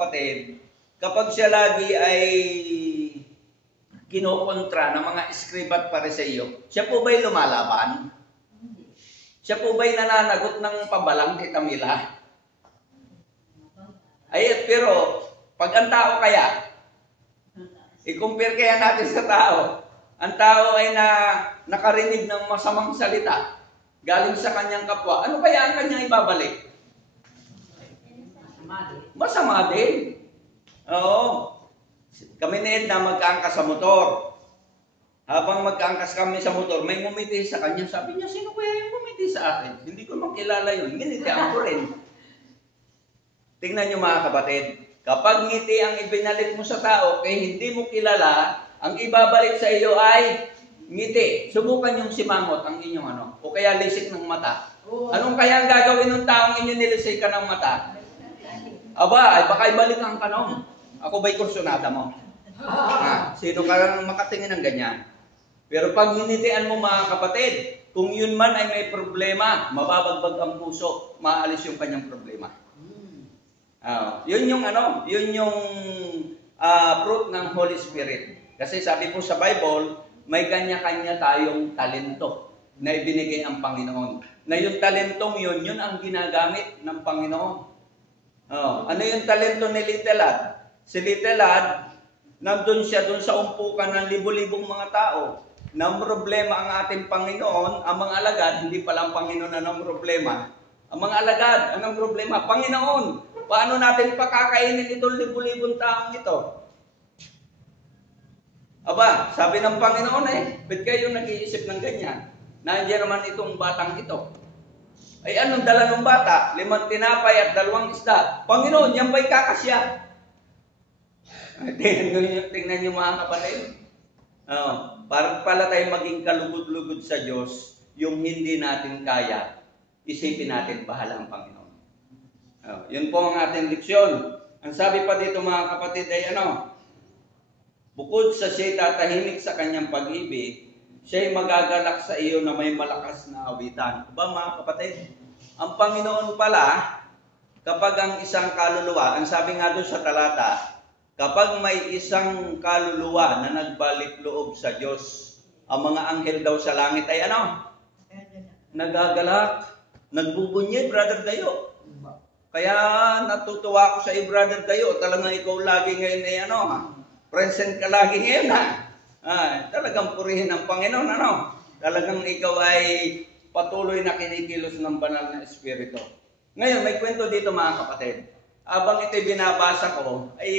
kapatid, kapag siya lagi ay kinokontra ng mga iskriba at pariseo, siya po ba'y lumalaban? Siya po ba'y nananagot ng pabalang kay Camila? Ay, pero, pag ang tao kaya, i-compare kaya natin sa tao, ang tao ay nakarinig ng masamang salita, galing sa kanyang kapwa, ano kaya ang kanyang ibabalik? Masama din. Oo. Kami ni Edna magkaangkas sa motor. Habang magkaangkas kami sa motor, may ngumiti sa kanya. Sabi niya, sino kaya yung ngumiti sa akin? Hindi ko makilala yun. Nginitian ko rin. Tingnan niyo mga kapatid. Kapag ngiti ang ibinalik mo sa tao, kaya hindi mo kilala, ang ibabalik sa iyo ay ngiti. Subukan yung simangot ang inyong ano. O kaya lisik ng mata. Anong kaya ang gagawin ng taong inyo nilisik ka ng mata? Aba, ay baka ibalik ang tanong. Ako ba'y kursunada mo? Sino ka lang makatingin ng ganyan? Pero pag hinitian mo mga kapatid, kung yun man ay may problema, mababagbag ang puso, maalis yung kanyang problema. Yun yung ano, yun yung fruit ng Holy Spirit. Kasi sabi po sa Bible, may kanya-kanya tayong talento na ibinigay ang Panginoon. Na yung talentong yun, yun ang ginagamit ng Panginoon. Ano yung talento ni Little Lad? Si Little Lad, nandun siya dun sa umpukan ng libo-libong mga tao. Nang problema ang ating Panginoon, ang mga alagad, hindi pala ang Panginoon na ng problema. Ang mga alagad, anong problema? Panginoon, paano natin pakakainin itong libo-libong taong ito? Aba, sabi ng Panginoon ba't kayo nag-iisip ng ganyan? Nandiyan naman itong batang ito. Ay anong dala ng bata? 5 tinapay at 2 isda. Panginoon, yan ba'y kakasya? Tingnan niyo mga kapatid. Para pala tayo maging kalugod-lugod sa Diyos, yung hindi natin kaya, isipin natin bahala ang Panginoon. Yun po ang ating leksyon. Ang sabi pa dito mga kapatid ay bukod sa siya'y tatahimik sa kanyang pag-ibig, siya'y magagalak sa iyo na may malakas na awitan. Ba mga kapatid, ang Panginoon pala, kapag ang isang kaluluwa, ang sabi nga doon sa talata, kapag may isang kaluluwa na nagbalik loob sa Diyos, ang mga anghel daw sa langit ay nagagalak, nagbubunyay, Brother Dayo. Kaya natutuwa ako sa iyo, Brother Dayo. Talagang ikaw lagi ngayon ay present ka lagi ngayon talagang purihin ng Panginoon, Talagang ikaw ay patuloy na kinikilos ng banal na Espiritu. Ngayon, may kwento dito mga kapatid. Habang ito'y binabasa ko, ay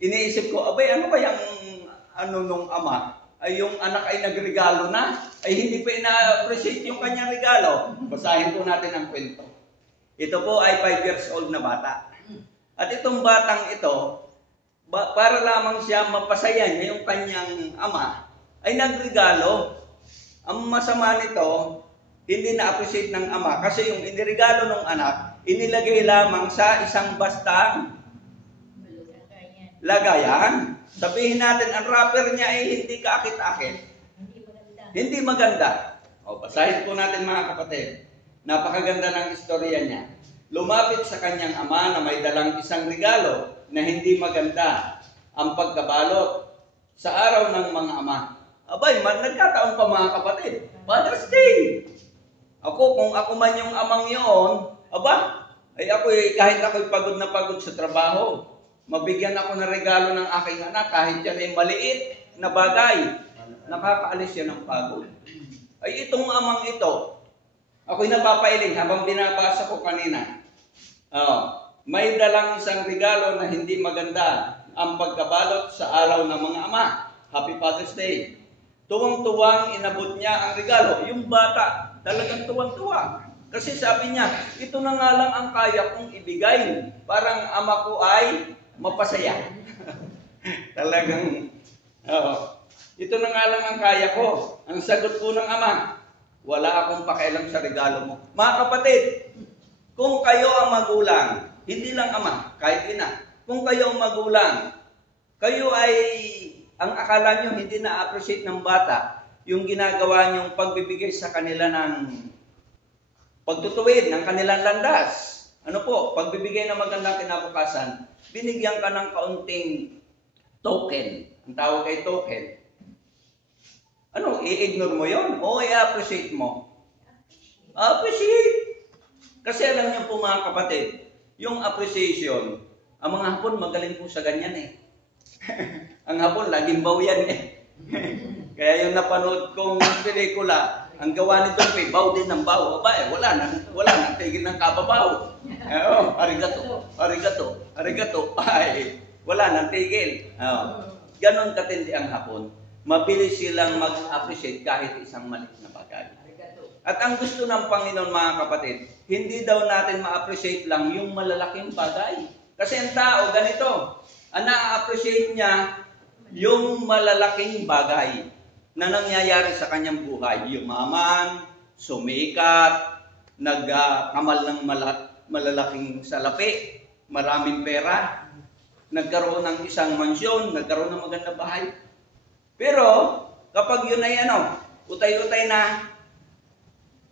iniisip ko, ano ba yung nung ama? Ay yung anak ay nagregalo na, ay hindi pa ina-appreciate yung kanyang regalo. Basahin po natin ang kwento. Ito po ay 5 years old na bata. At itong batang ito, para lamang siya mapasaya niya yung kanyang ama, ay nagregalo. Ang masama nito, hindi na-appreciate ng ama kasi yung iniregalo ng anak, inilagay lamang sa isang bastang lagayan. Sabihin natin, ang wrapper niya ay hindi kaakit-akit. Hindi maganda. Basahin po natin mga kapatid. Napakaganda ng istorya niya. Lumapit sa kanyang ama na may dalang isang regalo na hindi maganda ang pagkabalot sa araw ng mga ama. Abay, nagkataon pa mga kapatid. Father's Day. Kung ako man yung amang yun, kahit ako'y pagod na pagod sa trabaho, mabigyan ako ng regalo ng aking anak, kahit yan ay maliit na bagay, nakakaalis yan ng pagod. Ay itong amang ito, ako'y napapailing habang binabasa ko kanina. May dalang isang regalo na hindi maganda ang pagkabalot sa araw ng mga ama. Happy Father's Day. Tuwang-tuwang inabot niya ang regalo. Yung bata, talagang tuwang-tuwa. Kasi sabi niya, ito na nga lang ang kaya kong ibigay. Parang ama ko ay mapasaya. Talagang, ito na nga lang ang kaya ko. Ang sagot po ng ama, wala akong pakialam sa regalo mo. Mga kapatid, kung kayo ang magulang, hindi lang ama, kahit ina, kung kayo ang magulang, kayo ay, ang akala nyo hindi na-appreciate ng bata, yung ginagawa nyong pagbibigay sa kanila ng pagtutuwid ng kanilang landas. Ano po, pagbibigay ng magandang kinabukasan, binigyan ka ng kaunting token. Ang tawag ay token. Ano, i-ignore mo yon o i-appreciate mo? Appreciate! Kasi alam niyo po mga kapatid, yung appreciation, ang mga Hapon magaling po sa ganyan eh. Ang Hapon, laging baw yan eh. Kaya yung napanood kong pelikula, ang gawa ni Dompe, baw din ng baw. Aba eh, wala na, tigil ng kababaw. Arigato. Ay, wala nang tigil. Ganon katindi ang Hapon. Mabilis silang mag-appreciate kahit isang maliit na bagay. At ang gusto ng Panginoon mga kapatid, hindi daw natin ma-appreciate lang yung malalaking bagay. Kasi ang tao ganito, ang na-appreciate niya yung malalaking bagay na nangyayari sa kanyang buhay. Yumaman, sumikat, nagkamal ng malalaking salapi, maraming pera, nagkaroon ng isang mansyon, nagkaroon ng magandang bahay. Pero kapag yun ay utay-utay na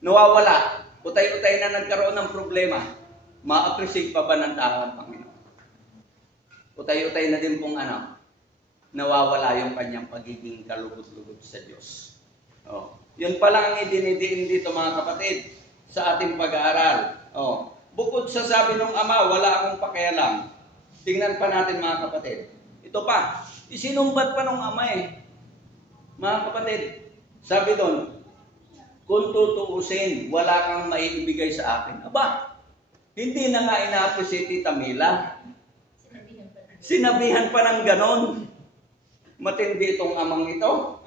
nawawala, utay-utay na nagkaroon ng problema, ma-appreciate pa ba ng tao ang Panginoon? Utay-utay na din pong nawawala yung kanyang pagiging kalugod-lugod sa Diyos. Yun pa lang ang idinidiin dito mga kapatid sa ating pag-aaral. Bukod sa sabi ng Ama, wala akong pakialam. Tingnan pa natin mga kapatid. Ito pa, isinumbat pa ng Ama Mga kapatid, sabi doon, kung tutuusin, wala kang maibigay sa akin. Aba, hindi na nga ina-appreciate ni Tamila. Sinabihan pa ng ganon. Matindi itong amang ito.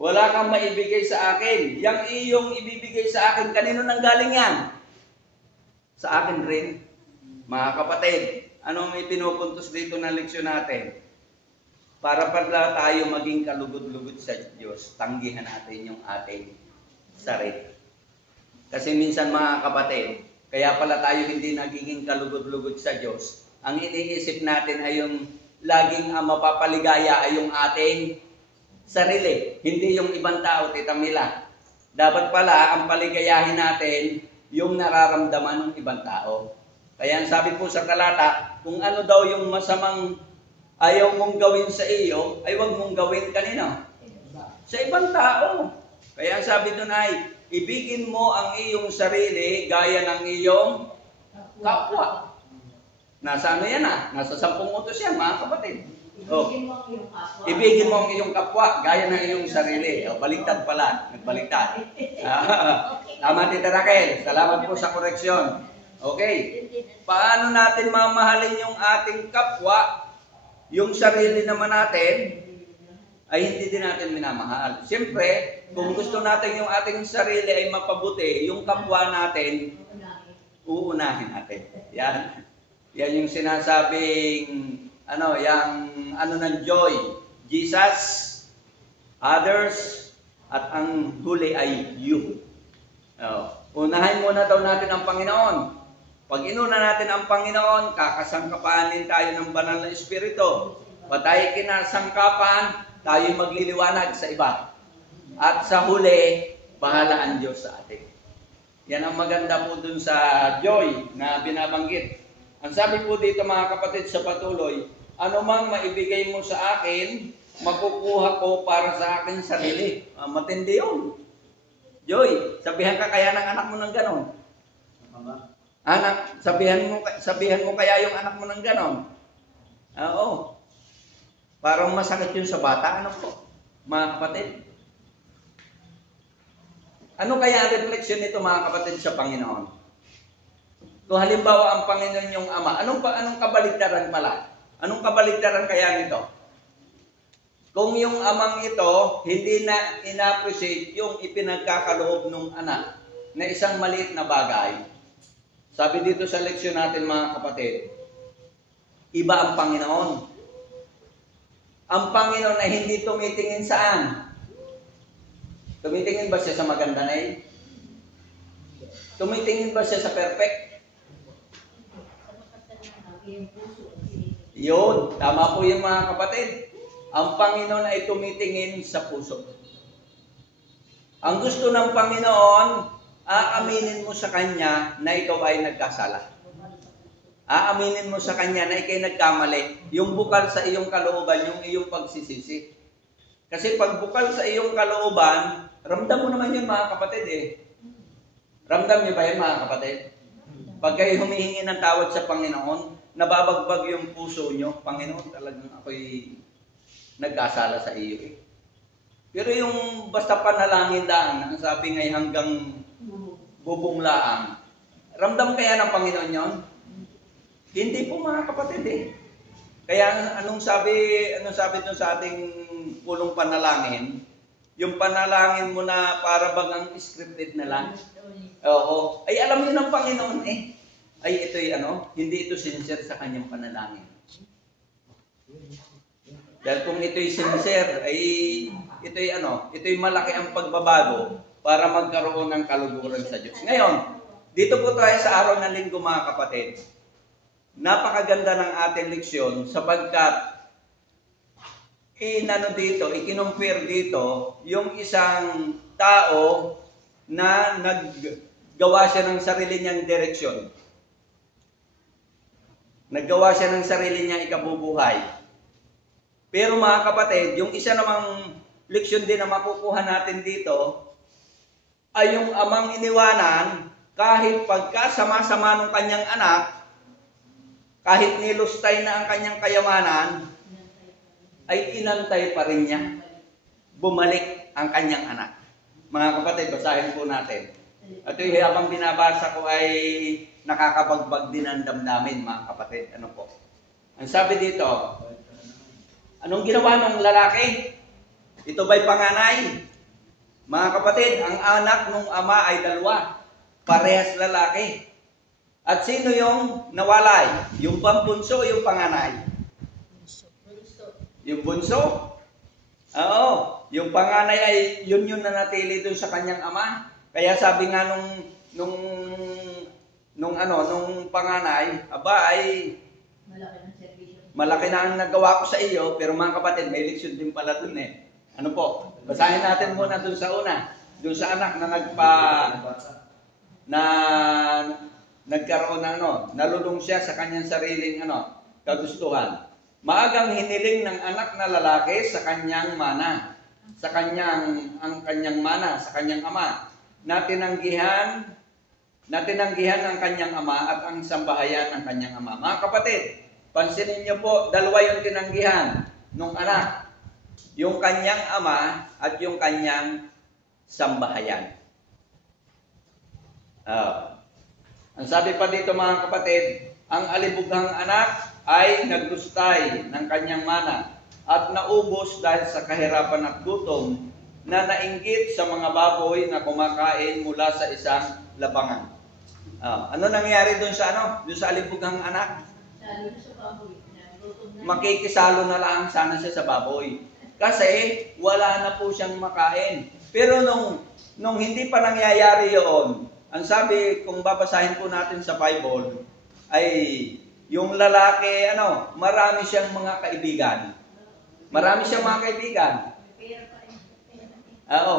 Wala kang maibigay sa akin. Yang iyong ibibigay sa akin, kanino nang galing yan? Sa akin rin. Mga kapatid, ano may pinupuntos dito na leksyon natin? Para pala tayo maging kalugod-lugod sa Diyos, tanggihan natin yung ating sarili. Kasi minsan mga kapatid, kaya pala tayo hindi nagiging kalugod-lugod sa Diyos. Ang iniisip natin ay yung laging mapapaligaya ay yung ating sarili, hindi yung ibang tao, Tita Mila. Dapat pala ang paligayahin natin yung nararamdaman ng ibang tao. Kaya sabi po sa talata, kung ano daw yung masamang ayaw mong gawin sa iyo, ay huwag mong gawin kanino? Sa ibang tao. Kaya sabi doon ay, ibigin mo ang iyong sarili gaya ng iyong kapwa. Nasa yan Nasa 10 utos yan, mga kapatid. Ibigin mo ang iyong kapwa gaya ng iyong sarili. Baliktad pala. Nagbaliktad. Tama, Tita Raquel. Salamat po sa koreksyon. Okay. Paano natin mamahalin yung ating kapwa? Yung sarili naman natin, ay hindi din natin minamahal. Siyempre, kung gusto natin yung ating sarili ay mapabuti, yung kapwa natin, uunahin natin. Yan yung sinasabing, ng joy. Jesus, others, at ang huli ay you. Unahin muna daw natin ang Panginoon. Pag inuna natin ang Panginoon, kakasangkapanin tayo ng banal na Espiritu. Pag tayo kinasangkapan, tayo magliliwanag sa iba. At sa huli, bahala ang Diyos sa atin. Yan ang maganda po dun sa joy na binabanggit. Ang sabi po dito mga kapatid sa patuloy, ano mang maibigay mo sa akin, makukuha ko para sa akin sarili. Matindi yun. Joy, sabihan ka kaya ng anak mo ng ganon. Anak, sabihan mo kaya yung anak mo ng ganon. Oo. Parang masakit yun sa bata. Ano po, mga kapatid? Ano kaya ang reflection nito mga kapatid sa Panginoon? Kung halimbawa ang Panginoon yung Ama, anong kabaligtaran pala? Anong kabaligtaran kaya nito? Kung yung amang ito, hindi na ina-appreciate yung ipinagkakaloob ng anak na isang maliit na bagay, sabi dito sa leksyon natin mga kapatid, iba ang Panginoon. Ang Panginoon ay hindi tumitingin saan? Tumitingin ba siya sa maganda na yun? Tumitingin ba siya sa perfect? Yun, tama po yung mga kapatid. Ang Panginoon ay tumitingin sa puso. Ang gusto ng Panginoon aaminin mo sa Kanya na ikaw ay nagkasala. Aaminin mo sa Kanya na ikay nagkamali. Yung bukal sa iyong kalooban, yung iyong pagsisisi. Kasi pag bukal sa iyong kalooban, ramdam mo naman yun mga kapatid eh. Ramdam niyo ba yun mga kapatid? Pag kayo humihingi ng tawad sa Panginoon, nababagbag yung puso nyo, Panginoon, talagang ako'y nagkasala sa iyo eh. Pero yung basta panalangin lang, ang sabi ngay hanggang bubong laang, ramdam kaya ng Panginoon yon? Hindi po mga kapatid eh. Kaya anong sabi doon sa ating pulong panalangin? Yung panalangin mo na para bagang scripted na lang. Oo. Ay alam niyo ng Panginoon eh. Ay ito'y hindi ito sincere sa kanyang panalangin. Dahil kung ito'y sincere, ay ito'y malaki ang pagbabago para magkaroon ng kaluguran sa Diyos. Ngayon, dito po tayo sa araw ng linggo mga kapatid. Napakaganda ng ating leksyon sapagkat ikinumpir dito yung isang tao na naggawa siya ng sarili niyang direksyon. Naggawa siya ng sarili niyang ikabubuhay. Pero mga kapatid, yung isa namang leksyon din na makukuha natin dito ay yung amang iniwanan kahit pagkasama-sama ng kanyang anak, kahit nilustay na ang kanyang kayamanan, ay inantay pa rin niya. Bumalik ang kanyang anak. Mga kapatid, basahin po natin. At yung habang binabasa ko ay nakakabagbag din ang damdamin, mga kapatid. Ano po? Ang sabi dito, anong ginawa ng lalaki? Ito ba'y panganay? Mga kapatid, ang anak ng ama ay dalawa. Parehas lalaki. At sino yung nawalay? Yung pambunso o yung panganay? Yung bunso? Oo. Yung panganay ay yun na natili doon sa kanyang ama. Kaya sabi nga nung panganay, aba ay malaki na ang nagawa ko sa iyo, pero mga kapatid, may leksyon din pala doon eh. Ano po? Basahin natin muna doon sa una. Doon sa anak na nagkaroon ng nalulong siya sa kanyang sariling kagustuhan. Maagang hiniling ng anak na lalaki sa kanyang mana, sa kanyang ama, na tinanggihan ang kanyang ama at ang sambahayan ng kanyang ama. Mga kapatid, pansinin niyo po, dalawa yung tinanggihan ng anak, yung kanyang ama at yung kanyang sambahayan. Ang sabi pa dito mga kapatid, ang alibughang anak ay naglustay ng kanyang mana at naubos dahil sa kahirapan at gutom na nainggit sa mga baboy na kumakain mula sa isang labangan. Ano nangyari doon sa doon sa alibughang anak? Makikisalo na lang sana siya sa baboy. Kasi wala na po siyang makain. Pero nung hindi pa nangyayari yun, ang sabi, kung babasahin po natin sa Bible, ay yung lalaki, marami siyang mga kaibigan. Marami siyang mga kaibigan.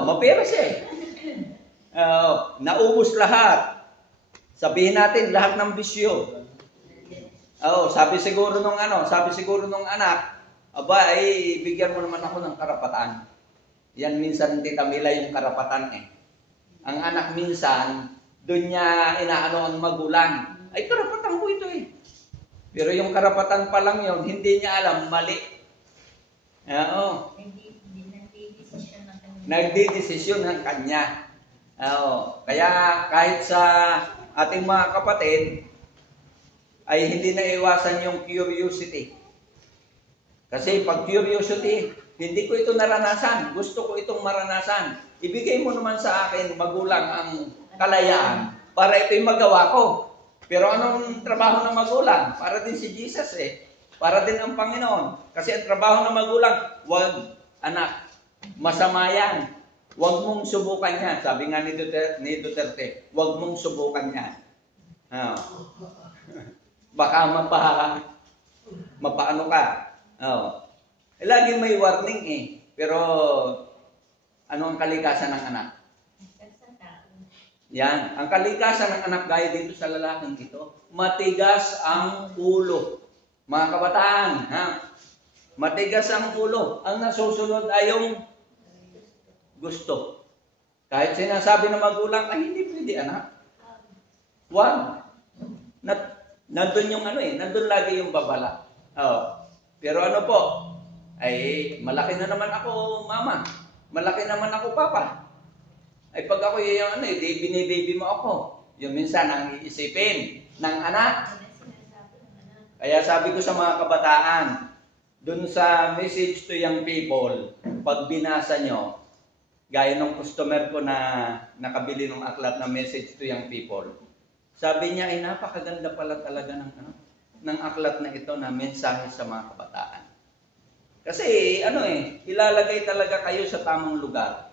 Mapera siya eh. Naubos lahat. Sabihin natin, lahat ng bisyo. Sabi siguro nung anak, aba, ay bigyan mo naman ako ng karapatan. Yan minsan Tita Mila yung karapatan eh. Ang anak minsan, doon niya inaano ang magulang. Ay, karapatan ko ito eh. Pero yung karapatan pa lang yun, hindi niya alam, mali. Nagdidesisyon ng kanya. Kaya kahit sa ating mga kapatid, ay hindi na iwasan yung curiosity. Kasi pag curiosity, hindi ko ito naranasan. Gusto ko itong maranasan. Ibigay mo naman sa akin, magulang, ang kalayaan para ito'y magawa ko. Pero anong trabaho ng magulang? Para din si Jesus eh. Para din ang Panginoon. Kasi ang trabaho ng magulang, wag, anak, masama yan. Wag mong subukan yan. Sabi nga ni Duterte, wag mong subukan yan. Baka mapaano ka. Lagi may warning eh. Pero ano ang kalikasan ng anak? Yan. Ang kalikasan ng anak gaya dito sa lalaking ito, matigas ang ulo. Mga kabataan, ha? Matigas ang ulo. Ang nasusunod ay yung gusto. Kahit sinasabi ng magulang, ay hindi pwede anak. Wag. Nandun yung nandun lagi yung babala. Oh. Pero ano po, ay malaki na naman ako mama. Malaki naman ako papa. Ay pag ako yung di binibaby mo ako. Yung minsan ang iisipin ng anak. Kaya sabi ko sa mga kabataan, dun sa message to young people, pag binasa nyo, gaya ng customer ko na nakabili ng aklat na message to young people, sabi niya ay napakaganda pala talaga ng aklat na ito na mensahe sa mga kabataan. Kasi ilalagay talaga kayo sa tamang lugar.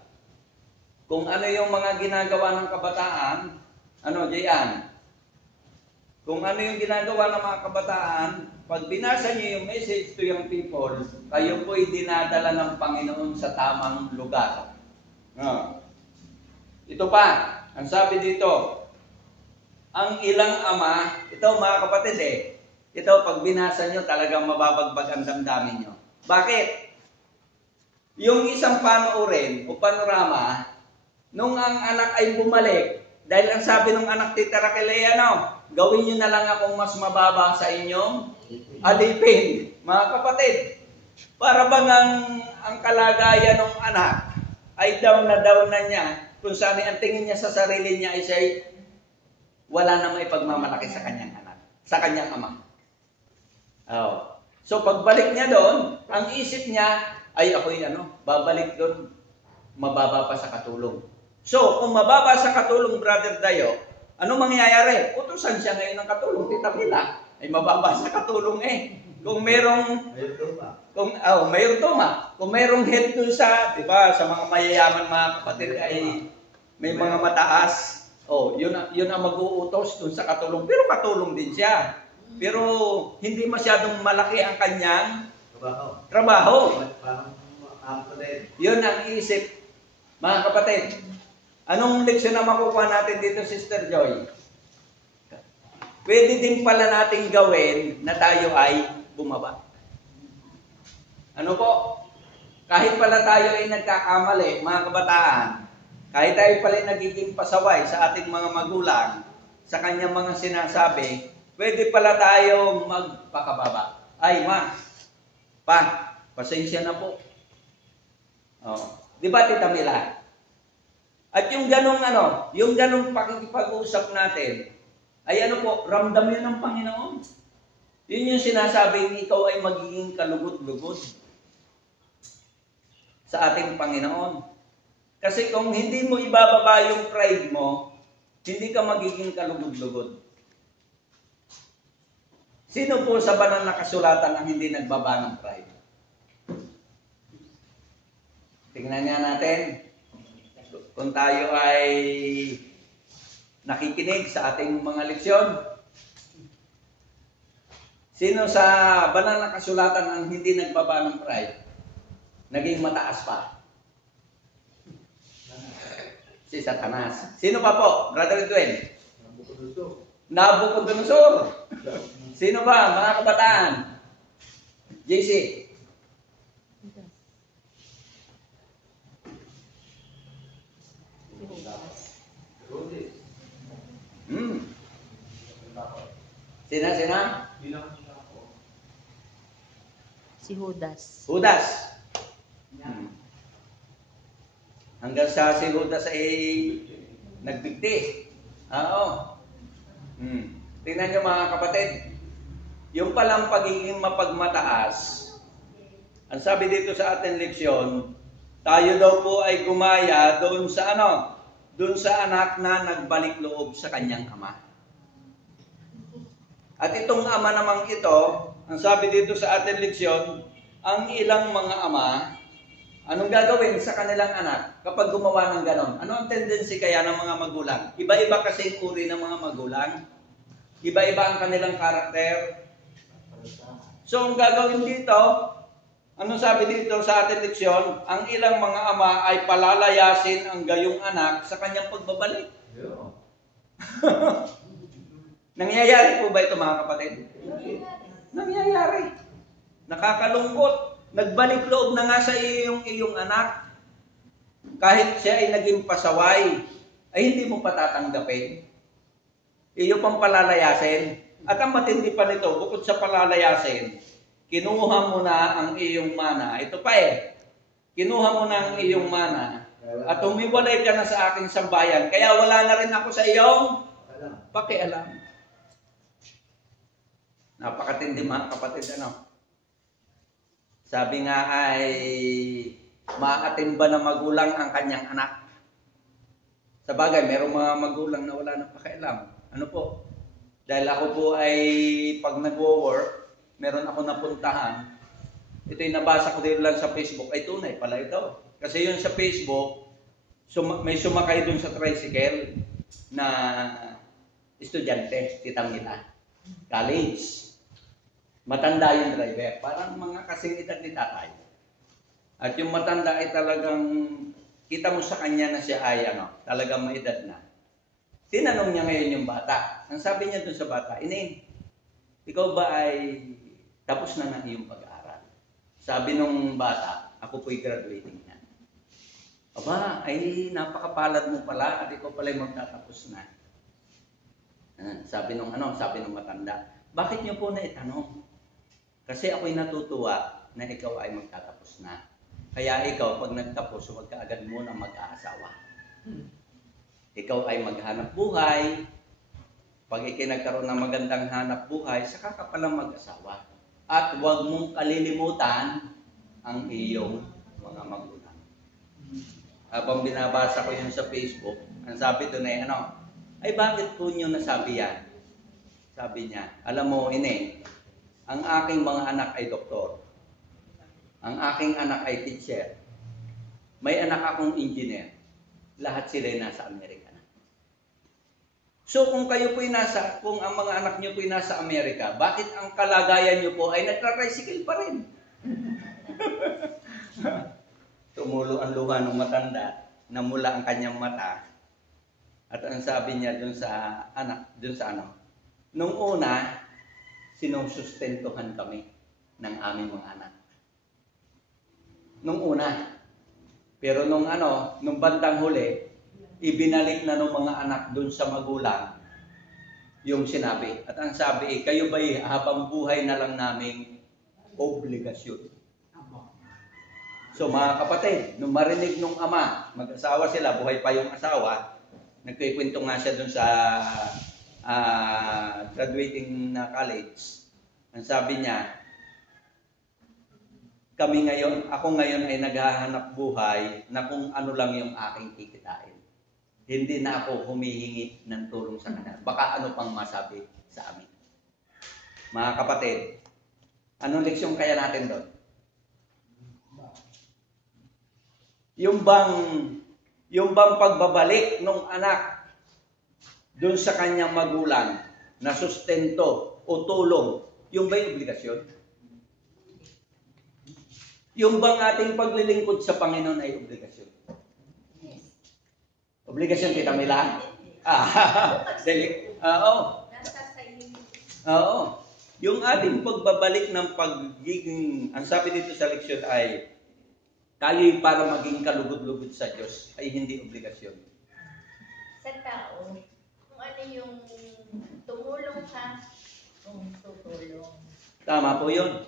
Kung ano yung mga ginagawa ng kabataan, Jayan? Kung ano yung ginagawa ng mga kabataan, pag binasa niyo yung message to young people, kayo po'y dinadala ng Panginoon sa tamang lugar. Ito pa, ang sabi dito, ang ilang ama, ito mga kapatid ito pag binasa nyo talagang mababagbag ang damdamin nyo. Bakit? Yung isang panoorin o panorama, nung ang anak ay bumalik, dahil ang sabi ng anak Tita Raquel ay gawin nyo na lang akong mas mababa sa inyong alipin. Mga kapatid, para bang ang kalagayan ng anak ay down na niya, kung saan ang tingin niya sa sarili niya ay siya'y wala na may pagmamalaki sa kanyang anak, sa kanyang ama. So pagbalik niya doon, ang isip niya ay ako'y babalik doon, mababa pa sa katulong. So kung mababa sa katulong, Brother Dayo, ano mangyayari? Utusan siya ngayon ng katulong, Tita Mila, ay mababa sa katulong Kung merong mayroong tuma. Kung merong head doon sa, 'di ba, sa mga mayayaman mga kapatid ay may mga mataas. Yun ang mag-uutos dun sa katulong. Pero katulong din siya. Pero hindi masyadong malaki ang kanyang trabaho. Yun ang isip. Mga kapatid, anong leksyon na makukuha natin dito, Sister Joy? Pwede din pala nating gawin na tayo ay bumaba. Ano po? Kahit pala tayo ay nagkakamali, mga kabataan, kahit tayo pala nagiging pasaway sa ating mga magulang, sa kanyang mga sinasabi, pwede pala tayong magpakababa. Ay, pasensya na po. Di ba, Tita Mila? At yung ganong pakikipag-usap natin, ay ramdam yun ng Panginoon. Yun yung sinasabing ikaw ay magiging kalugod-lugod sa ating Panginoon. Kasi kung hindi mo ibababa yung pride mo, hindi ka magiging kalugod-lugod. Sino po sa banal na kasulatan ang hindi nagbaba ng pride? Tingnan nga natin. Kung tayo ay nakikinig sa ating mga leksyon, sino sa banal na kasulatan ang hindi nagbaba ng pride? Naging mataas pa. Si Satanas. Sino pa po? Brother Edwin? Nabucodonosor. Sino ba? Mga kabataan? JC? Sina? Si Judas. Judas. Hanggang sa si Judas ay nagbigti. Tingnan nyo mga kapatid, yung palang pagiging mapagmataas, ang sabi dito sa ating leksyon, tayo daw po ay gumaya doon sa doon sa anak na nagbalik loob sa kanyang ama. At itong ama namang ito, ang sabi dito sa ating leksyon, ang ilang mga ama, anong gagawin sa kanilang anak kapag gumawa ng ganon? Ano ang tendency kaya ng mga magulang? Iba-iba kasi yung uri ng mga magulang. Iba-iba ang kanilang karakter. So, ang gagawin dito, anong sabi dito sa ating leksyon? Ang ilang mga ama ay palalayasin ang gayong anak sa kanyang pagbabalik. Nangyayari po ba ito mga kapatid? Nangyayari. Nakakalungkot. Nagbalik loob na nga sa iyong anak. Kahit siya ay naging pasaway, ay hindi mo patatanggapin. Iyo pang palalayasin. At ang matindi pa nito, bukod sa palalayasin, kinuha mo na ang iyong mana. Ito pa kinuha mo na ang iyong mana at humiwalay ka na sa aking sambayan. Kaya wala na rin ako sa iyong pakialam. Napakatindi mga kapatid, ano? Sabi nga ay maatim ba na magulang ang kanyang anak? Sa bagay, merong mga magulang na wala ng pakialam. Ano po? Dahil ako po ay pag nag-work, meron ako napuntahan. Ito yung nabasa ko din lang sa Facebook. Ay tunay pala ito. Kasi yun sa Facebook, may sumakay dun sa tricycle na estudyante, titang nila. College. Matanda yung driver. Parang mga kasing edad ni tatay. At yung matanda ay talagang, kita mo sa kanya na siya ay talagang may edad na. Tinanong niya ngayon yung bata. Ang sabi niya dun sa bata, Ine, ikaw ba ay tapos na ng iyong pag-aaral? Sabi nung bata, ako po'y graduating na. Aba, ay napakapalad mo pala at ikaw pala ay magtatapos na. Sabi nung matanda, bakit niyo po na itanong? Kasi ako'y natutuwa na ikaw ay magtatapos na. Kaya ikaw, pag nagtapos, huwag ka agad muna mag-aasawa. Ikaw ay maghanap buhay. Pag ikinagkaroon ng magandang hanap buhay, saka ka palang mag-asawa. At huwag mong kalilimutan ang iyong mga magulang. Habang binabasa ko yun sa Facebook, ang sabi doon ay ay bakit po nyo nasabi yan? Sabi niya, alam mo, Ine, ang aking mga anak ay doktor. Ang aking anak ay teacher. May anak akong engineer. Lahat sila ay nasa Amerika na. So kung kung ang mga anak niyo po ay nasa Amerika, bakit ang kalagayan niyo po ay nagtra-tricycle pa rin? Tumulo ang luha ng matanda, namula ang kanyang mata. At ang sabi niya dun sa nung una, sinusustentuhan kami ng aming mga anak. Nung una. Pero nung bandang huli, ibinalik na ng mga anak dun sa magulang yung sinabi. At ang sabi, kayo ba'y habang buhay na lang naming obligasyon? So mga kapatid, nung marinig nung ama, mag-asawa sila, buhay pa yung asawa, nagkikwento nga siya dun sa graduating na college. Ang sabi niya, ako ngayon ay naghahanap buhay na kung ano lang yung aking kikitain. Hindi na ako humihingi ng tulong sa kanila. Baka ano pang masabi sa amin. Mga kapatid, anong leksyon kaya natin doon? Yung bang pagbabalik ng anak doon sa kanyang magulang na sustento o tulong, yung ba yung obligasyon? Yung bang ating paglilingkod sa Panginoon ay obligasyon? Obligasyon kita nila? Oo. Yung ating pagbabalik ng pagiging, ang sabi dito sa leksyon ay, tayo'y para maging kalugod-lugod sa Diyos ay hindi obligasyon. Sa tao, kung ano yung tumulong ka, kung tutulong. Tama po yun.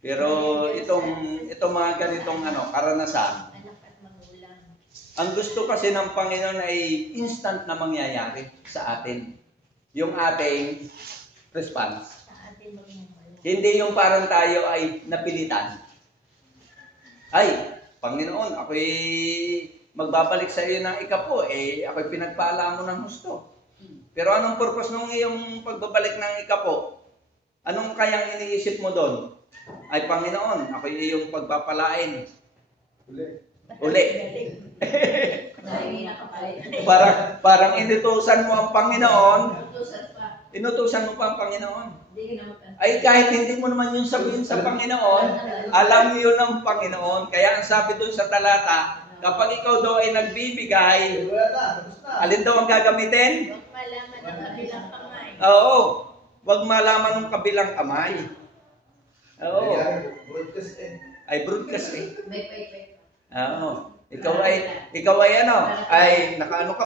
Pero itong mga ganitong karanasan, Anak at magulang. ang gusto kasi ng Panginoon ay instant na mangyayari sa atin. Yung ating response. Sa atin magmamahal. Hindi yung parang tayo ay napilitan. Ay, Panginoon, ako'y magbabalik sa iyo ng ikapo, ako'y pinagpala mo ng gusto. Pero anong purpose ng iyong pagbabalik ng ikapo? Anong kayang iniisip mo doon? Ay, Panginoon, ako'y iyong pagpapalain. Uli. Parang inutusan mo ang Panginoon. Inutusan mo pa ang Panginoon. Ay kahit hindi mo naman yun sabihin sa Panginoon, alam yun ng Panginoon. Kaya ang sabi doon sa talata, Kapag ikaw daw ay nagbibigay, Wala na, tapos na. alin daw ang gagamitin? Huwag malaman ang kabilang kamay. Oo. Huwag malaman ng kabilang kamay. Oo. Broadcast eh. Ay, broadcast eh. Wait. Oo. Ikaw ay ano? Ay, nakaano ka?